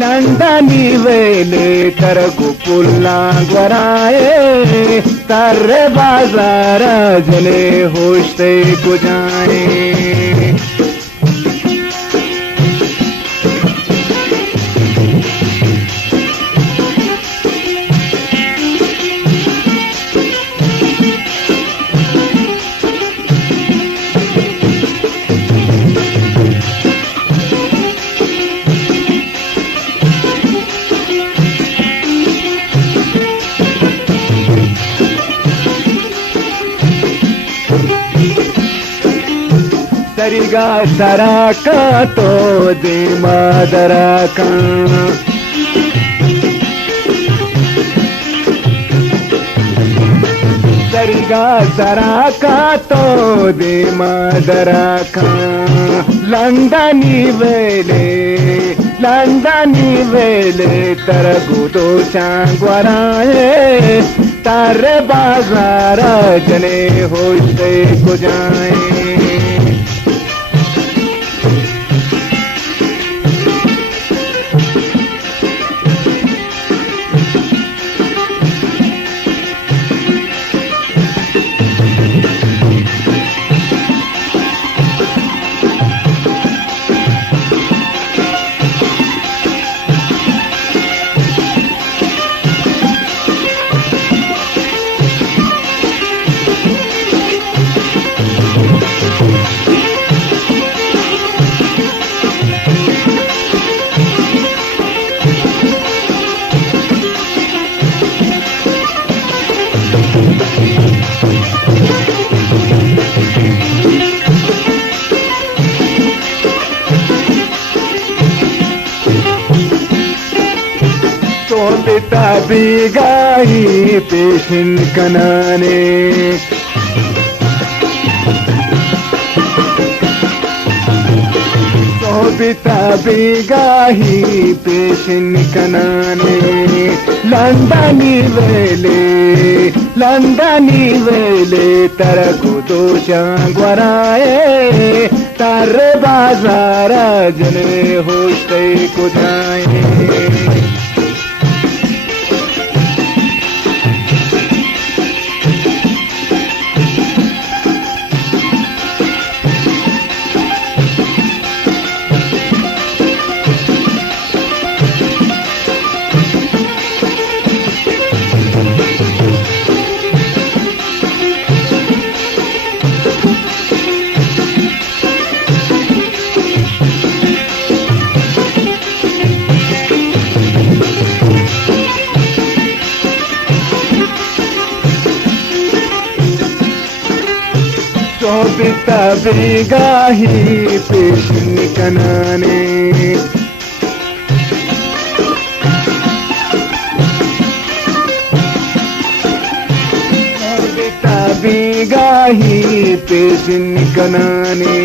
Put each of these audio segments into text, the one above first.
लंडनी वेले तरगु पुल्ला ग्वराए तारे बाजार जले होशते को जाए सरिगा सराका तो दे मादराका सरिगा सराका तो दे मादराका लंडनी वेले तरगु दो चांगवराए तारे बाजार जने होशते को जाए सोबिता बिगाही पेशिन कनाने सोबिता बिगाही पेशिन कनाने लंडनी वेले तरगु दो चांगवराए तारे बाजार जने होशते को जाए सोबिता बिगाही पेशिन कनाने सोबिता बिगाही पेशिन कनाने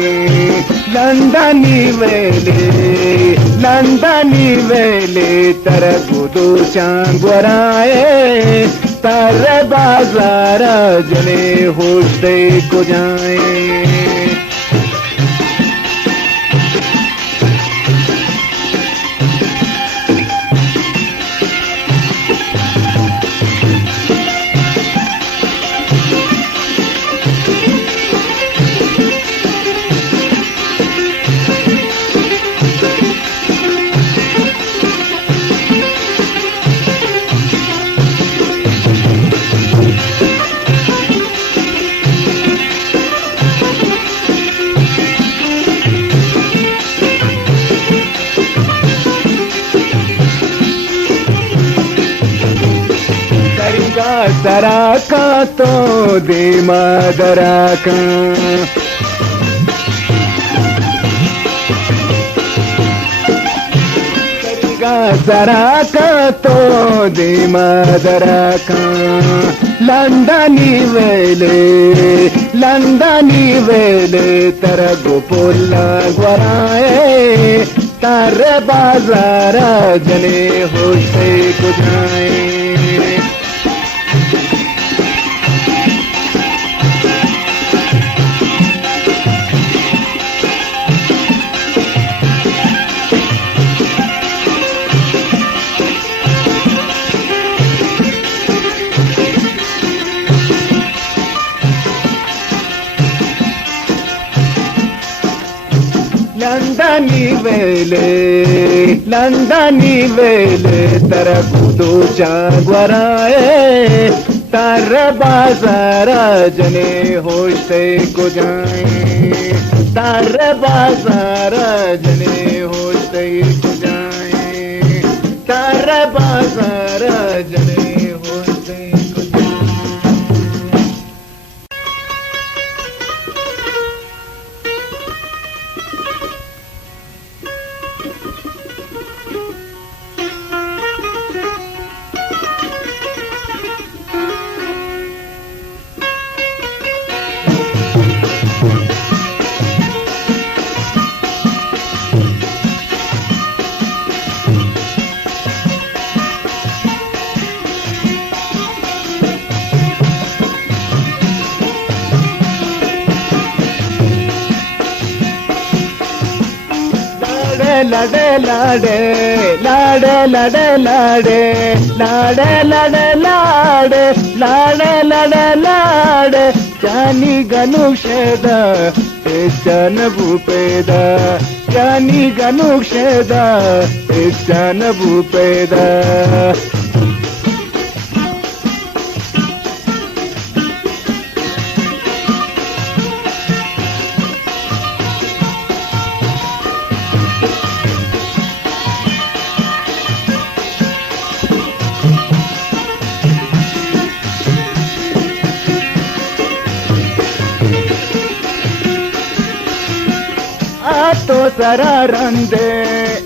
लंडनी वेले तरगु दो चांगवराए तारे बाजार जने होशते को जाए सराका तो दे मादराका सराका तो दे मादराका लंडनी वेले तरगु पुल्ला ग्वराए तारे बाजार जने होशते को जाए Landani vele tara kudu chagwaraye tar bazara jane hoshte ko jaye tar bazara jane hoshte ko jaye tar bazara jane hoshte ko lade lade lade lade lade lade lade lade lade lade lade jani ganusheda ishan bhupeda jani ganusheda ishan bhupeda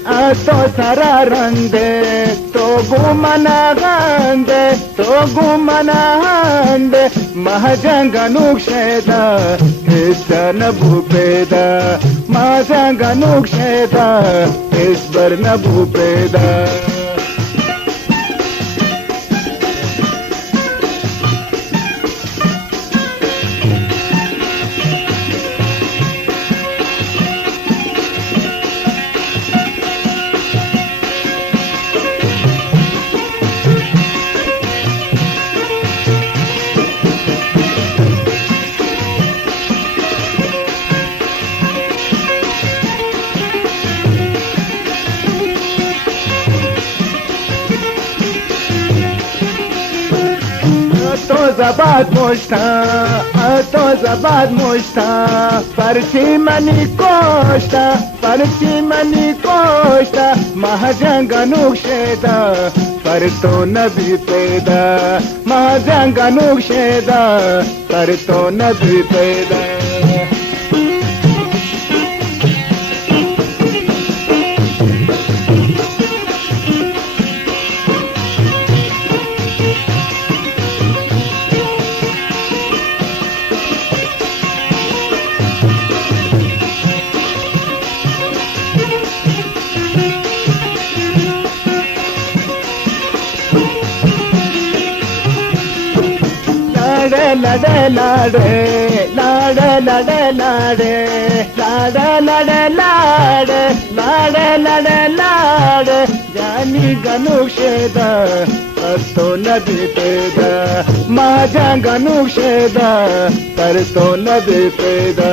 Ato sararande, to gumanahande, mahajanga nuksheda, isana bhupeda, mahajanga nuksheda, isbarna bhupeda. To zabad moshta, parchi mani koshta, mahajanga nuksheda, parto nabi peda, mahajanga nuksheda, parto nabi peda. Lade lade lade lade lade lade lade lade lade lade lade jani ganusheda parto nabi peda maja ganusheda parto nabi peda.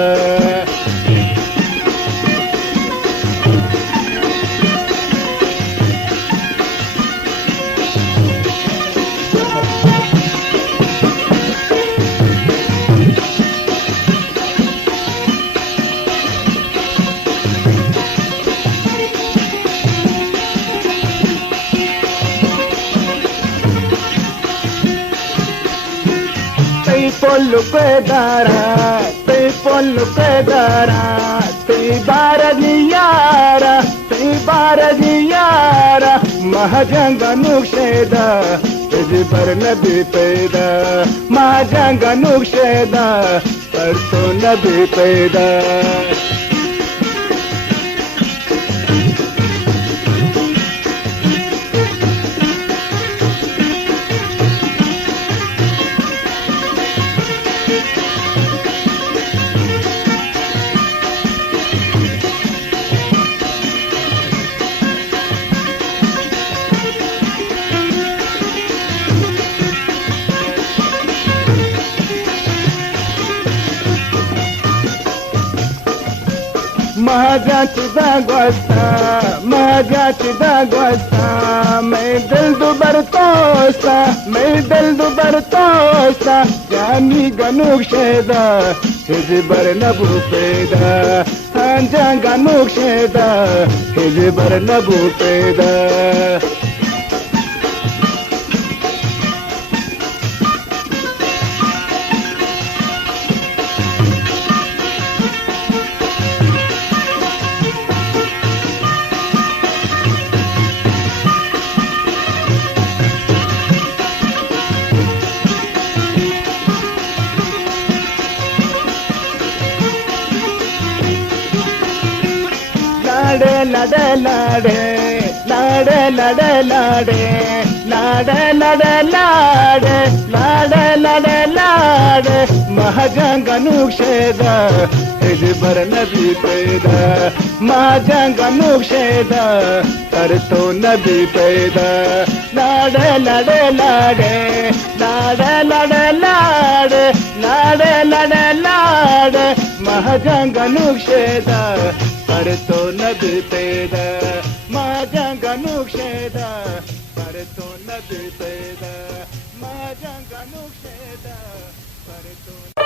pollo pedara, te baradiyara, mahajanga nuksheda, bar nabi peda, mahajanga nuksheda, parto nabi peda. माझ्याची दागोस्ता माझ्याची दागोस्ता मैं दिल दुबर तोस्ता मैं दिल दुबर तोस्ता जानी गनुक शेदा हिजबर नबू पैदा हाँ जांगा नुक शेदा हिजबर नबू पैदा लाडे लाडे लाडे लाडे लाडे लाडे लाडे लाडे लाडे लाडे लाडे महाजंगा नुक शेदा हिजबर नबी पैदा महाजंगा नुक शेदा करतो नबी पैदा लाडे लाडे लाडे लाडे लाडे लाडे लाडे लाडे लाडे महाजंगा नुक शेदा करतो नबी पैदा महाजंगा नुक शेदा करतो नबी पैदा महाजंगा नुक शेदा करतो